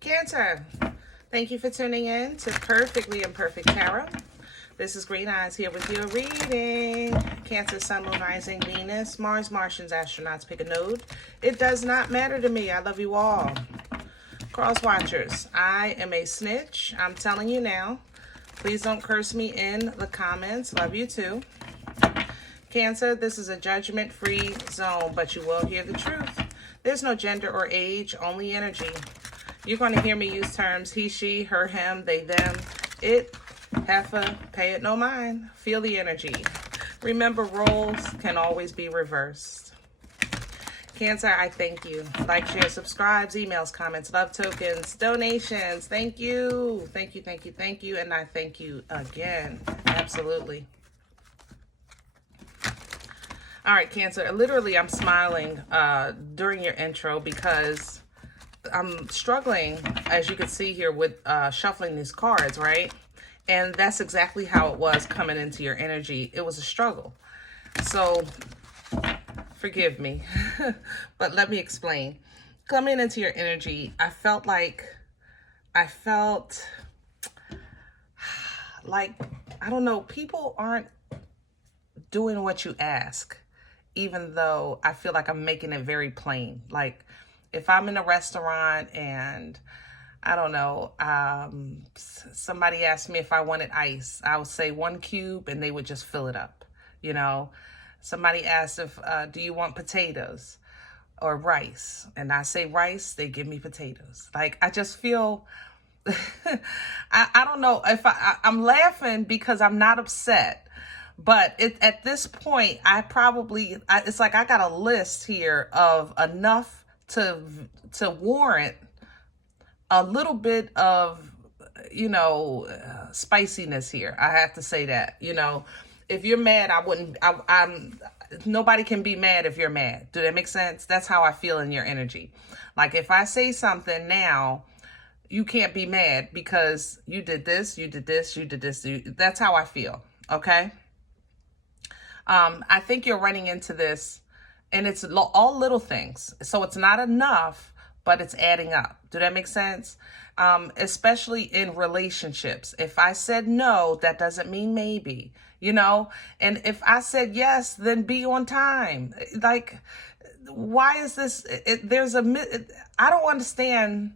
Cancer, thank you for tuning in to Perfectly Imperfect Tarot. This is Green Eyes here with your reading. Cancer, Sun, Moon, Rising, Venus, Mars, Martians, astronauts, pick a node. It does not matter to me. I love you all. Cross watchers, I am a snitch. I'm telling you now. Please don't curse me in the comments. Love you too. Cancer, this is a judgment-free zone, but you will hear the truth. There's no gender or age, only energy. You're going to hear me use terms he, she, her, him, they, them, it, heifer, pay it no mind. Feel the energy. Remember, roles can always be reversed. Cancer, I thank you. Like, share, subscribes, emails, comments, love tokens, donations. Thank you. Thank you, thank you, thank you. And I thank you again. Absolutely. All right, Cancer, literally I'm smiling during your intro because I'm struggling, as you can see here, with shuffling these cards, right? And that's exactly how it was coming into your energy. It was a struggle. So forgive me, but let me explain. Coming into your energy, I felt like, I don't know, people aren't doing what you ask, even though I feel like I'm making it very plain. Like, if I'm in a restaurant and, I don't know, somebody asked me if I wanted ice, I would say 1 cube and they would just fill it up, you know. Somebody asked if, do you want potatoes or rice? And I say rice, they give me potatoes. Like, I just feel, I don't know if I'm laughing because I'm not upset. But at this point, it's like I got a list here of enough to warrant a little bit of, you know, spiciness here. I have to say that, you know, if you're mad, nobody can be mad if you're mad. Do that make sense? That's how I feel in your energy. Like, if I say something now, you can't be mad because you did this, you did this, you did this. That's how I feel. Okay. I think you're running into this, and it's all little things. So it's not enough, but it's adding up. Do that make sense? Especially in relationships. If I said no, that doesn't mean maybe, you know? And if I said yes, then be on time. Like, why is this? I don't understand.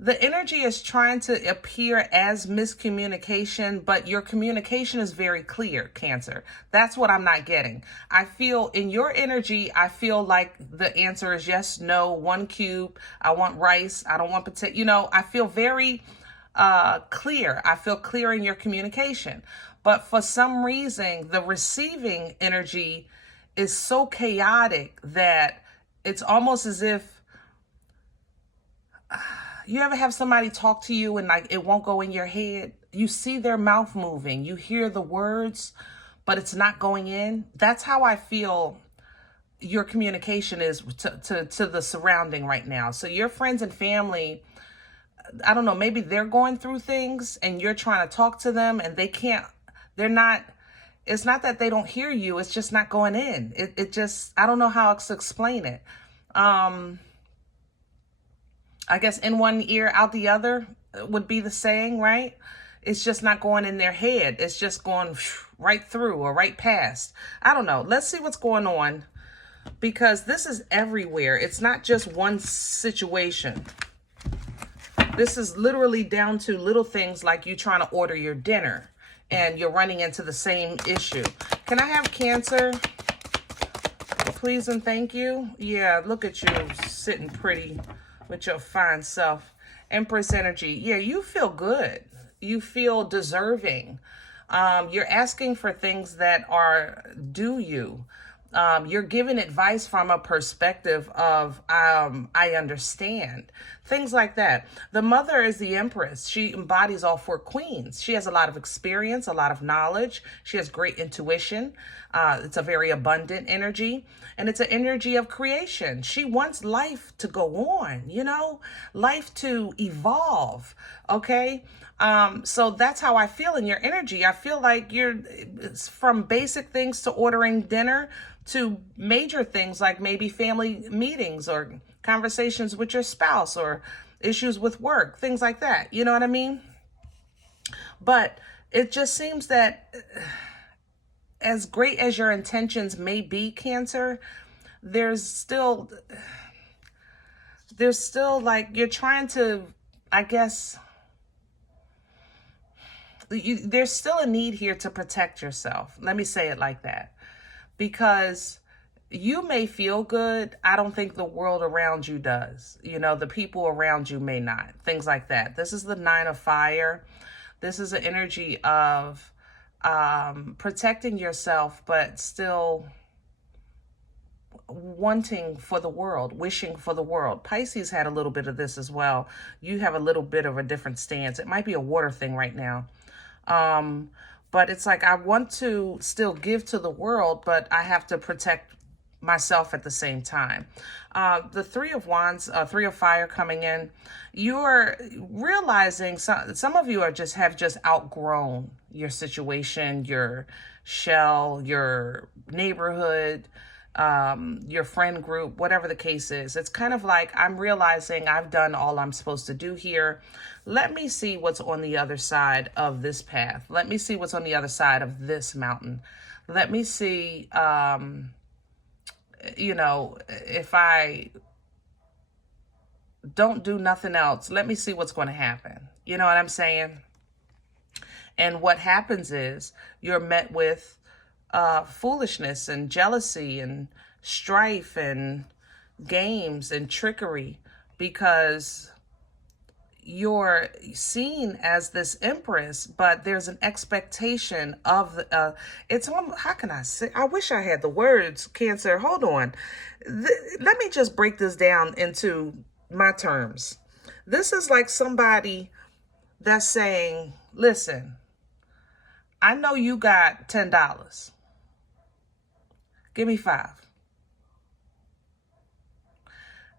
The energy is trying to appear as miscommunication, but your communication is very clear, Cancer. That's what I'm not getting. I feel in your energy, I feel like the answer is yes, no, 1 cube. I want rice. I don't want potato. You know, I feel very clear. I feel clear in your communication. But for some reason, the receiving energy is so chaotic that it's almost as if... You ever have somebody talk to you and like it won't go in your head? You see their mouth moving, you hear the words, but it's not going in. That's how I feel your communication is to the surrounding right now. So your friends and family, I don't know, maybe they're going through things and you're trying to talk to them and it's not that they don't hear you, it's just not going in. It just, I don't know how else to explain it. I guess in one ear, out the other would be the saying, right? It's just not going in their head. It's just going right through or right past. I don't know. Let's see what's going on, because this is everywhere. It's not just one situation. This is literally down to little things like you trying to order your dinner and you're running into the same issue. Can I have Cancer, please and thank you? Yeah, look at you sitting pretty with your fine self. Empress energy. Yeah, you feel good. You feel deserving. You're asking for things that are due you. You're giving advice from a perspective of, I understand. Things like that. The mother is the Empress. She embodies all 4 queens. She has a lot of experience, a lot of knowledge. She has great intuition. It's a very abundant energy. And it's an energy of creation. She wants life to go on, you know, life to evolve. Okay. So that's how I feel in your energy. I feel like it's from basic things to ordering dinner to major things like maybe family meetings or conversations with your spouse or issues with work, things like that. You know what I mean? But it just seems that as great as your intentions may be, Cancer, there's still like you're trying to, I guess, there's still a need here to protect yourself. Let me say it like that. Because you may feel good. I don't think the world around you does. You know, the people around you may not. Things like that. This is the 9 of fire. This is an energy of protecting yourself, but still wanting for the world, wishing for the world. Pisces had a little bit of this as well. You have a little bit of a different stance. It might be a water thing right now. But it's like, I want to still give to the world, but I have to protect myself at the same time. The 3 of Wands, 3 of fire coming in, you're realizing some of you have just outgrown your situation, your shell, your neighborhood, your friend group, whatever the case is. It's kind of like, I'm realizing I've done all I'm supposed to do here. Let me see what's on the other side of this path. Let me see what's on the other side of this mountain. Let me see, you know, if I don't do nothing else, let me see what's going to happen. You know what I'm saying? And what happens is you're met with foolishness and jealousy and strife and games and trickery, because you're seen as this Empress, but there's an expectation of the, it's almost, how can I say, I wish I had the words, Cancer, hold on. Let me just break this down into my terms. This is like somebody that's saying, listen, I know you got $10. Give me 5.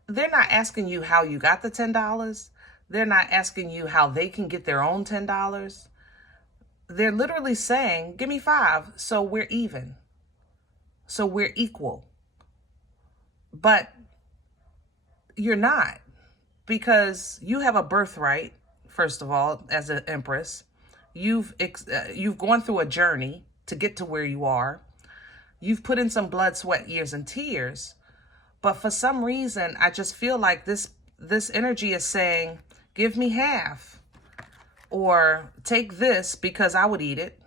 They're not asking you how you got the $10. They're not asking you how they can get their own $10. They're literally saying, give me 5, so we're even. So we're equal. But you're not, because you have a birthright, first of all, as an Empress. You've gone through a journey to get to where you are. You've put in some blood, sweat, years, and tears. But for some reason, I just feel like this energy is saying, give me half, or take this because I would eat it.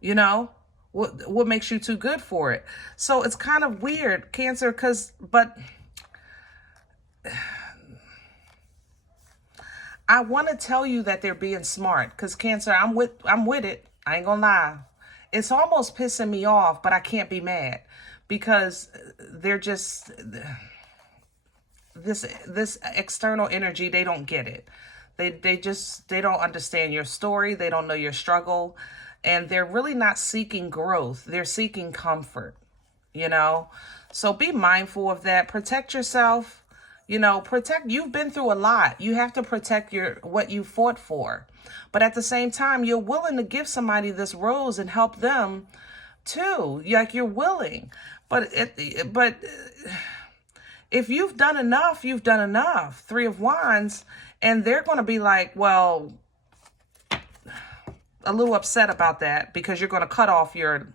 You know, what makes you too good for it? So it's kind of weird, Cancer, but I want to tell you that they're being smart, because Cancer, I'm with it. I ain't gonna lie. It's almost pissing me off, but I can't be mad, because they're just, this external energy, they don't get it. They don't understand your story. They don't know your struggle, and they're really not seeking growth. They're seeking comfort, you know? So be mindful of that. Protect yourself, you know, you've been through a lot. You have to protect what you fought for. But at the same time, you're willing to give somebody this rose and help them too. Like, you're willing, but if you've done enough, you've done enough. 3 of Wands, and they're going to be like, well, a little upset about that, because you're going to cut off your,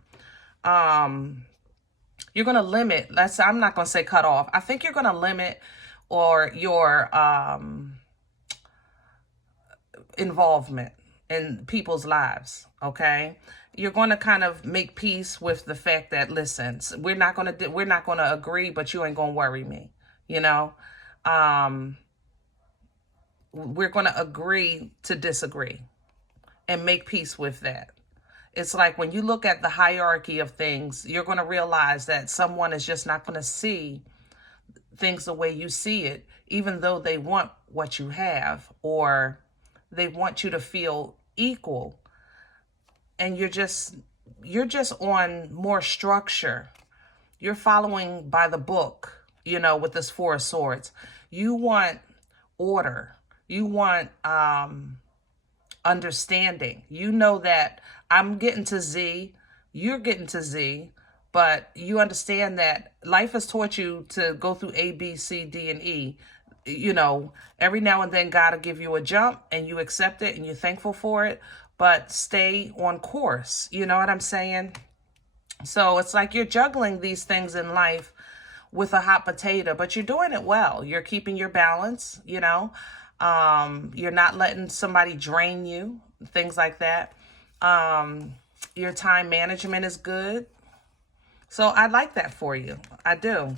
you're going to limit, I'm not going to say cut off. I think you're going to limit your involvement in people's lives, okay? You're going to kind of make peace with the fact that, listen, we're not going to agree, but you ain't going to worry me, you know? We're going to agree to disagree and make peace with that. It's like when you look at the hierarchy of things, you're going to realize that someone is just not going to see things the way you see it, even though they want what you have, or they want you to feel equal. And you're just on more structure. You're following by the book, you know, with this 4 of Swords. You want order. You want understanding. You know that I'm getting to Z, you're getting to Z, but you understand that life has taught you to go through A, B, C, D, and E. you know, every now and then God will give you a jump and you accept it and you're thankful for it, but stay on course. You know what I'm saying? So it's like you're juggling these things in life with a hot potato, but you're doing it well. You're keeping your balance, you know. You're not letting somebody drain you, things like that. Your time management is good. So I like that for you. I do.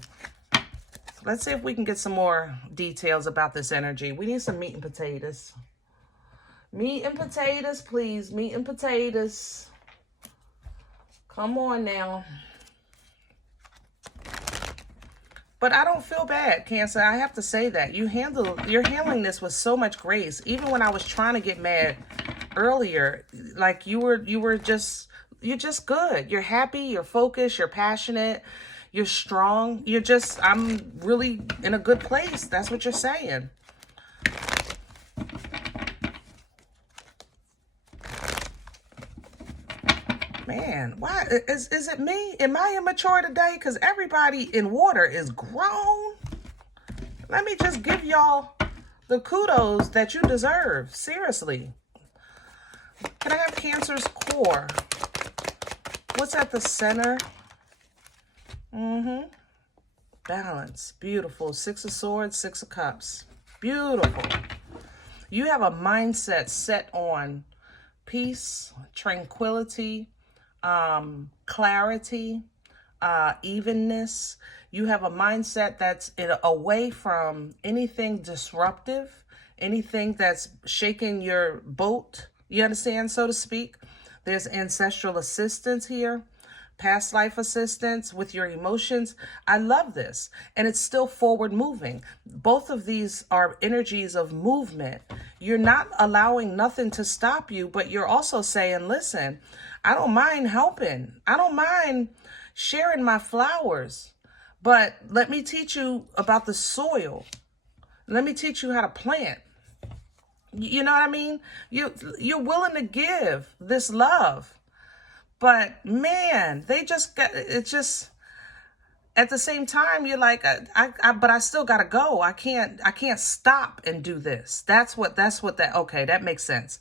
Let's see if we can get some more details about this energy. We need some meat and potatoes. Meat and potatoes, please. Meat and potatoes. Come on now. But I don't feel bad, Cancer. I have to say that. You're handling this with so much grace. Even when I was trying to get mad earlier, like you're just good. You're happy, you're focused, you're passionate. You're strong. I'm really in a good place. That's what you're saying. Man, why is it me? Am I immature today? Because everybody in water is grown. Let me just give y'all the kudos that you deserve. Seriously. Can I have Cancer's core? What's at the center? Balance. Beautiful. 6 of Swords, 6 of Cups. Beautiful. You have a mindset set on peace, tranquility, clarity, evenness. You have a mindset that's away from anything disruptive, anything that's shaking your boat, you understand, so to speak. There's ancestral assistance here. Past life assistance with your emotions. I love this. And it's still forward moving. Both of these are energies of movement. You're not allowing nothing to stop you, but you're also saying, listen, I don't mind helping. I don't mind sharing my flowers, but let me teach you about the soil. Let me teach you how to plant. You know what I mean? You're willing to give this love. But man, they just got, it's just, at the same time, you're like, but I still gotta go. I can't stop and do this. Okay, that makes sense.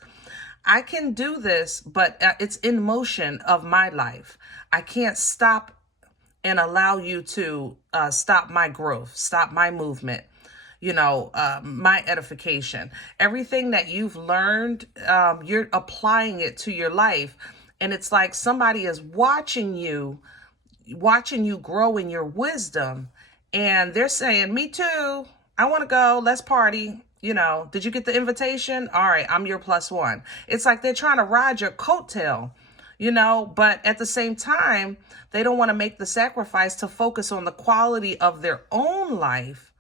I can do this, but it's in motion of my life. I can't stop and allow you to stop my growth, stop my movement, you know, my edification. Everything that you've learned, you're applying it to your life. And it's like somebody is watching you grow in your wisdom. And they're saying, me too. I want to go. Let's party. You know, did you get the invitation? All right, I'm your +1. It's like they're trying to ride your coattail, you know, but at the same time, they don't want to make the sacrifice to focus on the quality of their own life.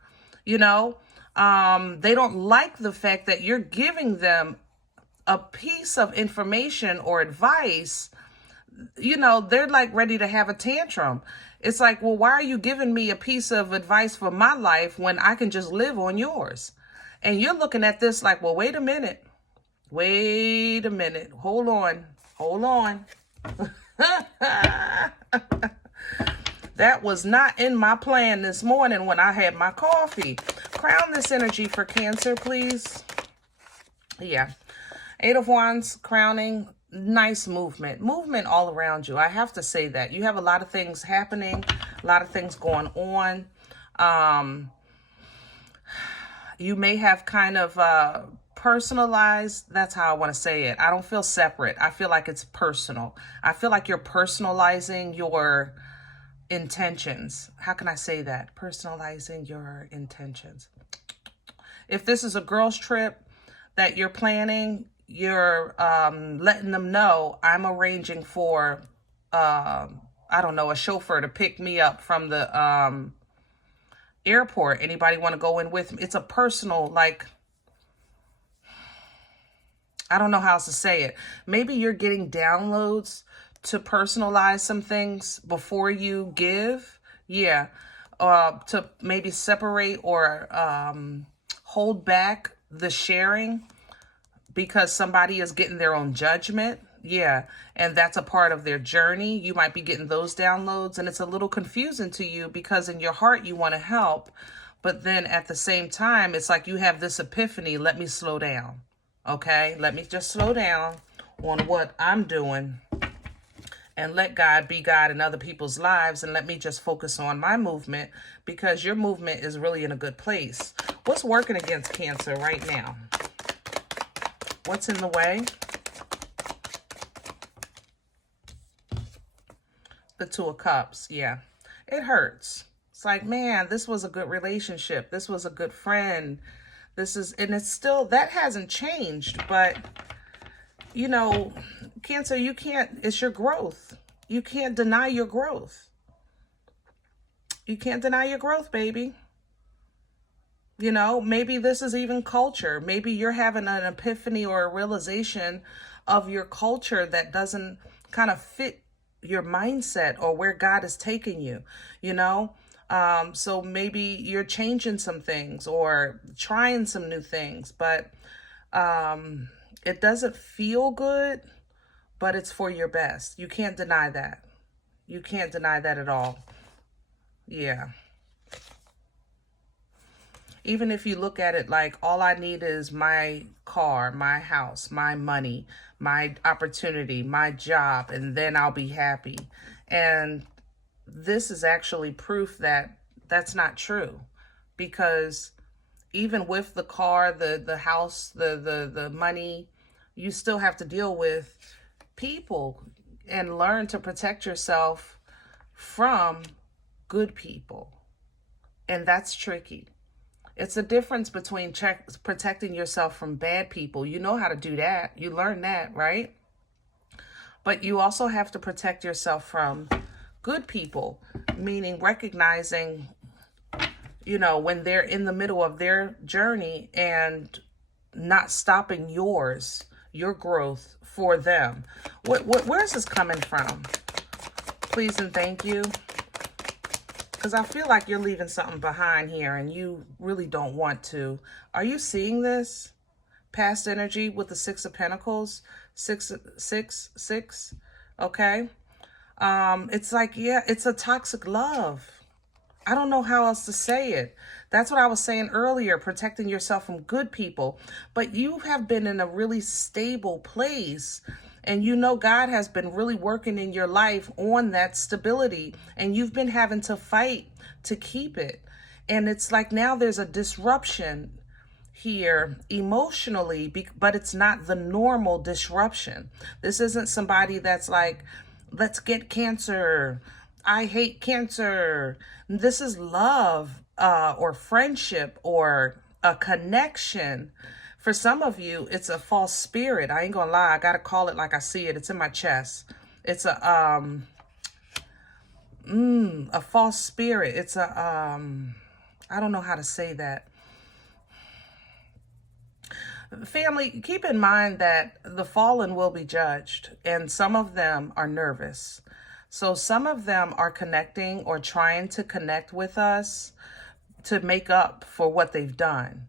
You know, they don't like the fact that you're giving them a piece of information or advice. You know, they're like ready to have a tantrum. It's like, well, why are you giving me a piece of advice for my life when I can just live on yours? And you're looking at this like, well, wait a minute. Hold on. That was not in my plan this morning when I had my coffee. Crown this energy for Cancer, please. Yeah. 8 of Wands, crowning, nice movement all around you. I have to say that. You have a lot of things happening, a lot of things going on. You may have kind of personalized, that's how I want to say it. I don't feel separate. I feel like it's personal. I feel like you're personalizing your intentions. How can I say that? Personalizing your intentions. If this is a girls' trip that you're planning, you're letting them know I'm arranging for, I don't know, a chauffeur to pick me up from the airport. Anybody want to go in with me? It's a personal, like, I don't know how else to say it. Maybe you're getting downloads to personalize some things before you give. Yeah. To maybe separate or hold back the sharing because somebody is getting their own judgment. Yeah. And that's a part of their journey. You might be getting those downloads and it's a little confusing to you because in your heart you want to help, But then at the same time, it's like you have this epiphany, let me slow down. Okay, let me just slow down on what I'm doing and let God be God in other people's lives, and let me just focus on my movement, because your movement is really in a good place. What's working against Cancer right now? What's in the way? The Two of Cups. Yeah, it hurts. It's like, man, this was a good relationship. This was a good friend. This is, and it's still, that hasn't changed, but you know, Cancer, you can't, it's your growth. You can't deny your growth. You can't deny your growth, baby. You know, maybe this is even culture. Maybe you're having an epiphany or a realization of your culture that doesn't kind of fit your mindset or where God is taking you, you know? So maybe you're changing some things or trying some new things, but it doesn't feel good, but it's for your best. You can't deny that. You can't deny that at all. Yeah. Even if you look at it like, all I need is my car, my house, my money, my opportunity, my job, and then I'll be happy. And this is actually proof that that's not true, because even with the car, the house, the money, you still have to deal with people and learn to protect yourself from good people. And that's tricky. It's a difference between protecting yourself from bad people. You know how to do that. You learn that, right? But you also have to protect yourself from good people, meaning recognizing, you know, when they're in the middle of their journey and not stopping yours, your growth for them. Where's this coming from? Please and thank you. Because I feel like you're leaving something behind here and you really don't want to. Are you seeing this? Past energy with the Six of Pentacles. Six. Okay. It's like, yeah, it's a toxic love. I don't know how else to say it. That's what I was saying earlier, protecting yourself from good people. But you have been in a really stable place. And you know God has been really working in your life on that stability. And you've been having to fight to keep it. And it's like now there's a disruption here emotionally, but it's not the normal disruption. This isn't somebody that's like, let's get Cancer. I hate Cancer. This is love or friendship or a connection. For some of you, it's a false spirit. I ain't gonna lie. I gotta call it like I see it. It's in my chest. It's a false spirit. It's a I don't know how to say that. Family, keep in mind that the fallen will be judged, and some of them are nervous. So some of them are connecting or trying to connect with us to make up for what they've done,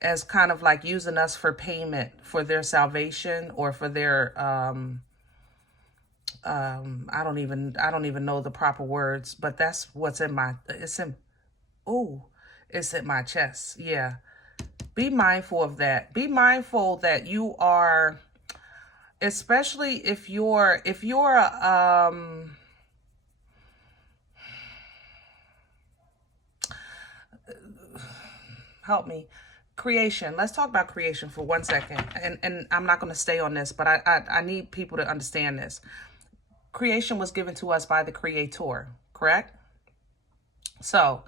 as kind of like using us for payment for their salvation or for their I don't even know the proper words, but that's what's in my it's in my chest. Yeah. Be mindful of that. Be mindful that you are, especially if you're help me. Creation. Let's talk about creation for 1 second. And I'm not going to stay on this, but I need people to understand this. Creation was given to us by the Creator, correct? So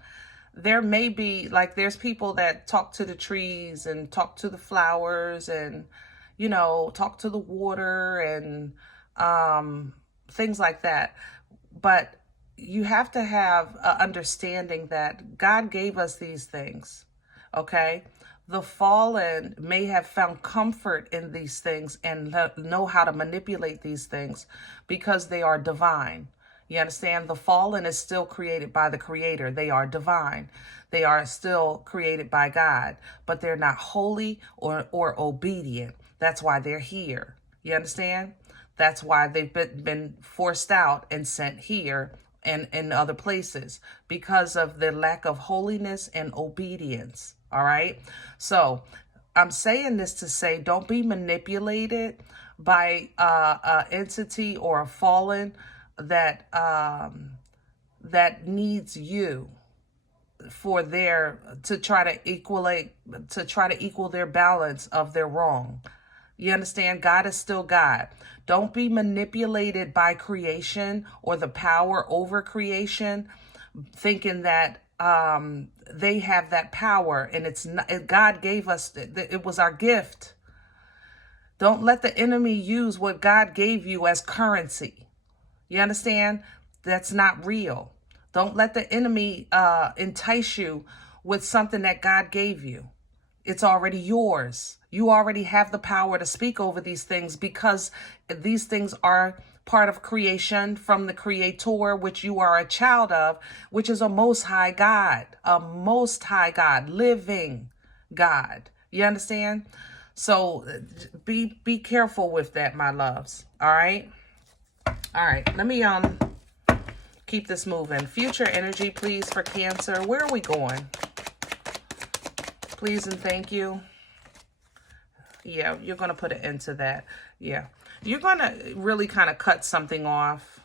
there may be, like, there's people that talk to the trees and talk to the flowers and, you know, talk to the water and things like that. But you have to have an understanding that God gave us these things, okay? The fallen may have found comfort in these things and know how to manipulate these things because they are divine. You understand? The fallen is still created by the Creator. They are divine. They are still created by God, but they're not holy or obedient. That's why they're here. You understand? That's why they've been forced out and sent here and in other places because of the lack of holiness and obedience. All right. So I'm saying this to say, don't be manipulated by an entity or a fallen that that needs you for to try to equal their balance of their wrong. You understand? God is still God. Don't be manipulated by creation or the power over creation, thinking that they have that power, and it's not. God gave us it was our gift. Don't let the enemy use what God gave you as currency. You understand? That's not real. Don't let the enemy entice you with something that God gave you. It's already yours. You already have the power to speak over these things because these things are part of creation from the Creator, which you are a child of, which is a most high God, living God. You understand? So be careful with that, my loves. All right. All right. Let me keep this moving. Future energy, please, for Cancer. Where are we going? Please and thank you. Yeah, you're going to put an end to that. Yeah. You're going to really kind of cut something off.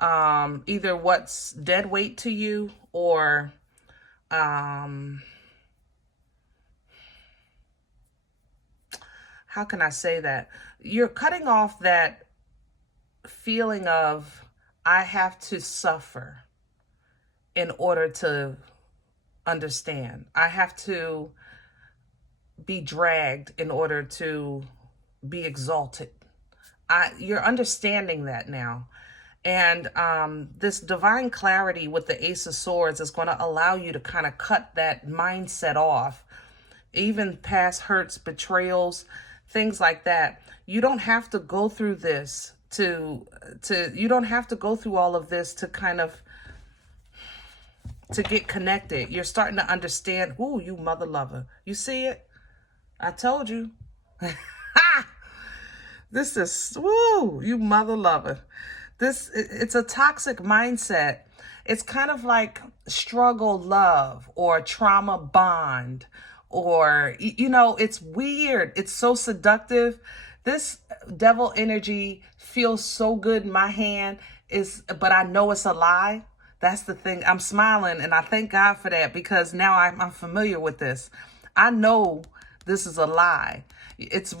Either what's dead weight to you or how can I say that? You're cutting off that feeling of, I have to suffer in order to understand. I have to be dragged in order to be exalted. You're understanding that now. And this divine clarity with the Ace of Swords is going to allow you to kind of cut that mindset off, even past hurts, betrayals, things like that. You don't have to go through this you don't have to go through all of this to kind of to get connected. You're starting to understand. Ooh, you mother lover. You see it? I told you. This is, woo, you mother lover. It's a toxic mindset. It's kind of like struggle love or trauma bond, or, you know, it's weird. It's so seductive. This devil energy feels so good in my hand, but I know it's a lie. That's the thing. I'm smiling, and I thank God for that, because now I'm familiar with this. I know this is a lie. It's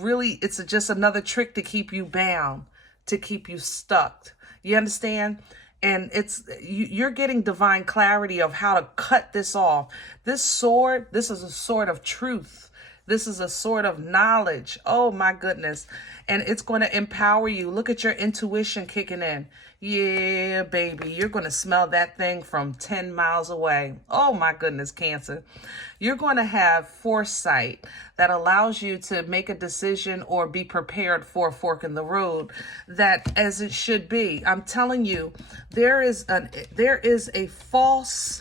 just another trick to keep you bound, to keep you stuck. You understand? And you're getting divine clarity of how to cut this off. This is a sword of truth. This is a sword of knowledge. Oh my goodness. And it's going to empower you. Look at your intuition kicking in. Yeah, baby. You're going to smell that thing from 10 miles away. Oh my goodness, Cancer. You're going to have foresight that allows you to make a decision or be prepared for a fork in the road, that as it should be. I'm telling you, there is a false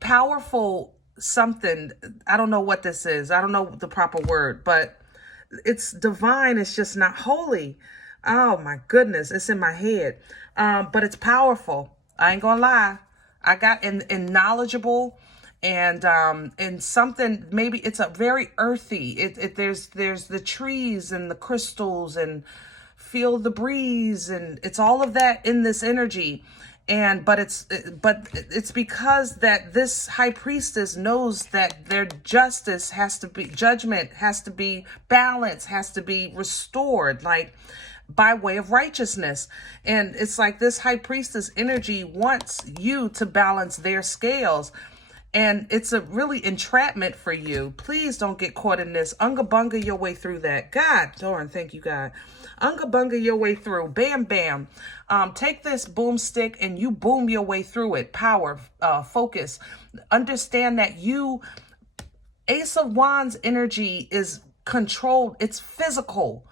powerful something. I don't know what this is. I don't know the proper word, but it's divine. It's just not holy. Oh my goodness. It's in my head. But it's powerful. I ain't gonna lie. I got in knowledgeable and something, maybe it's a very earthy. There's the trees and the crystals and feel the breeze, and it's all of that in this energy. But it's because that this high priestess knows that their judgment has to be balanced, has to be restored, like by way of righteousness. And it's like this high priestess energy wants you to balance their scales. And it's a really entrapment for you. Please don't get caught in this. Unga bunga your way through that. God darn, thank you, God. Unga bunga your way through. Bam, bam. Take this boomstick and you boom your way through it. Power, focus. Understand that Ace of Wands energy is controlled. It's physical.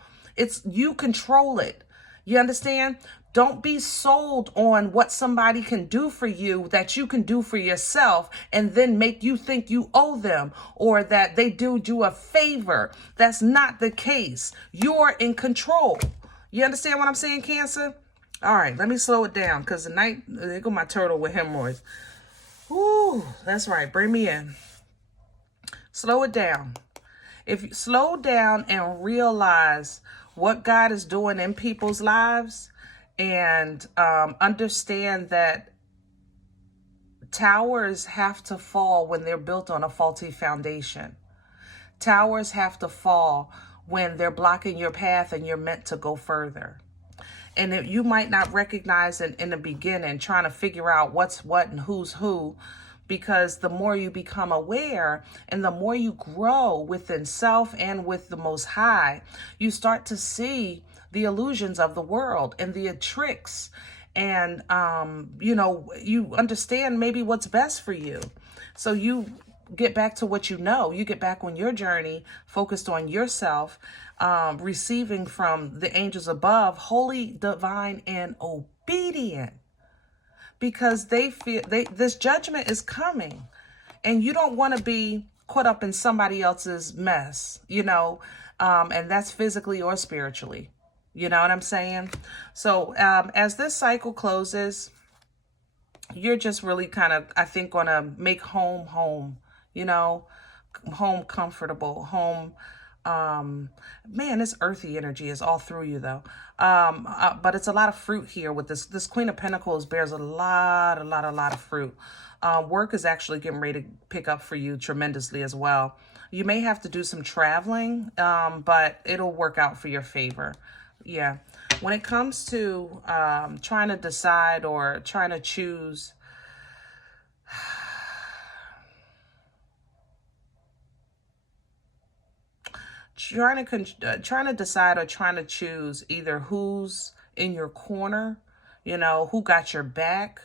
You control it. You understand? Don't be sold on what somebody can do for you that you can do for yourself and then make you think you owe them or that they do you a favor. That's not the case. You're in control. You understand what I'm saying, Cancer? All right, let me slow it down because tonight, there go my turtle with hemorrhoids. Ooh, that's right. Bring me in. Slow it down. If you slow down and realize what God is doing in people's lives and understand that towers have to fall when they're built on a faulty foundation. Towers have to fall when they're blocking your path and you're meant to go further. And you might not recognize it in the beginning, trying to figure out what's what and who's who, because the more you become aware and the more you grow within self and with the Most High, you start to see the illusions of the world and the tricks. And, you understand maybe what's best for you. So you get back to what you know. You get back on your journey, focused on yourself, receiving from the angels above, holy, divine, and obedient. Because they feel this judgment is coming. And you don't want to be caught up in somebody else's mess, and that's physically or spiritually. You know what I'm saying? So as this cycle closes, you're just really kind of, I think, going to make home, home comfortable, home. Man, this earthy energy is all through you though. But it's a lot of fruit here with this Queen of Pentacles bears a lot of fruit. Work is actually getting ready to pick up for you tremendously as well. You may have to do some traveling, but it'll work out for your favor. Yeah. When it comes to trying to decide or trying to choose, trying to decide or trying to choose either who's in your corner, who got your back,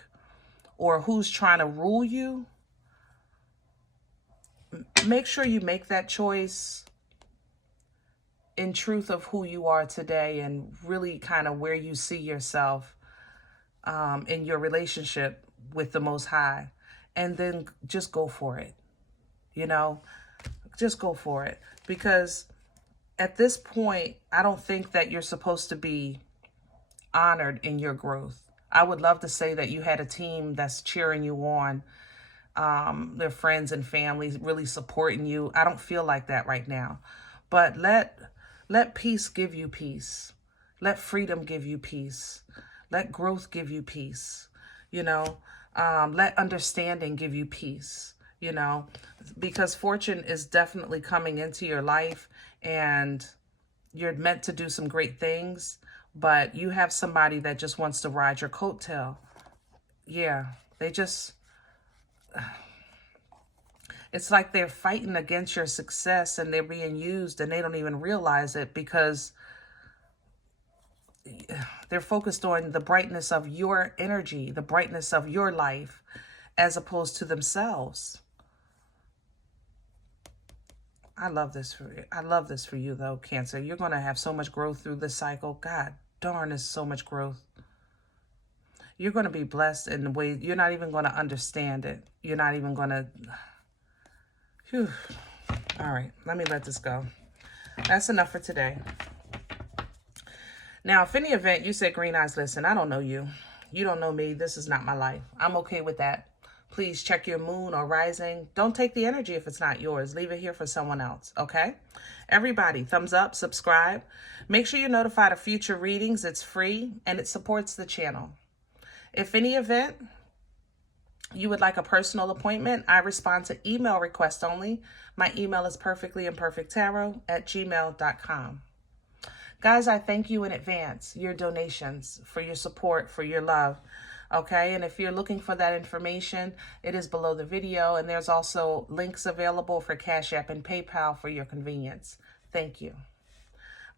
or who's trying to rule you. Make sure you make that choice in truth of who you are today and really kind of where you see yourself in your relationship with the Most High. And then just go for it. Just go for it. Because at this point, I don't think that you're supposed to be honored in your growth. I would love to say that you had a team that's cheering you on, their friends and families really supporting you. I don't feel like that right now. But let peace give you peace. Let freedom give you peace. Let growth give you peace. Let understanding give you peace. Because fortune is definitely coming into your life and you're meant to do some great things, but you have somebody that just wants to ride your coattail. Yeah, it's like they're fighting against your success and they're being used and they don't even realize it because they're focused on the brightness of your energy, the brightness of your life, as opposed to themselves. I love this for you. I love this for you, though, Cancer. You're going to have so much growth through this cycle. God darn, there's so much growth. You're going to be blessed in the way you're not even going to understand it. You're not even going to... Whew. All right, let me let this go. That's enough for today. Now, if in the event you said, Green Eyes, listen, I don't know you. You don't know me. This is not my life. I'm okay with that. Please check your moon or rising. Don't take the energy if it's not yours. Leave it here for someone else, okay? Everybody, thumbs up, subscribe. Make sure you're notified of future readings. It's free, and it supports the channel. If any event you would like a personal appointment, I respond to email requests only. My email is perfectlyimperfecttarot@gmail.com. Guys, I thank you in advance, your donations, for your support, for your love. Okay, and if you're looking for that information, it is below the video, and there's also links available for CashApp and PayPal for your convenience. Thank you.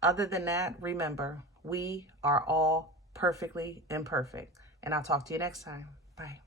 Other than that, remember, we are all perfectly imperfect, and I'll talk to you next time. Bye.